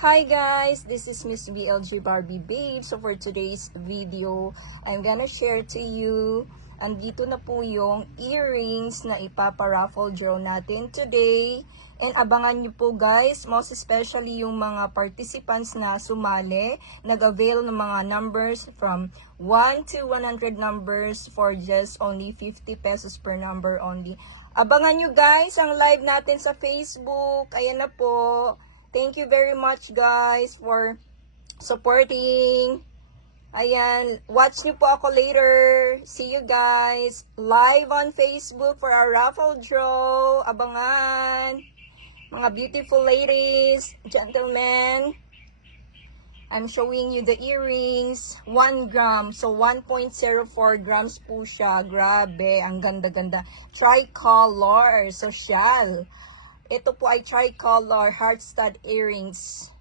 Hi guys, this is Miss BLG Barbie Babe. So for today's video, I'm gonna share to you, andito na po yung earrings na ipaparaffle draw natin today. And abangan nyo po guys, most especially yung mga participants na sumali, nag-avail ng mga numbers from 1 to 100 numbers for just only 50 pesos per number only. Abangan nyo guys ang live natin sa Facebook. Ayan na po. Thank you very much guys for supporting. Ayan, watch niyo po ako later. See you guys live on Facebook for our raffle draw. Abangan. Mga beautiful ladies, gentlemen. I'm showing you the earrings. 1 gram. So 1.04 grams po siya. Grabe, ang ganda-ganda. Tricolor, social. Ito po ay tricolor heart stud earrings.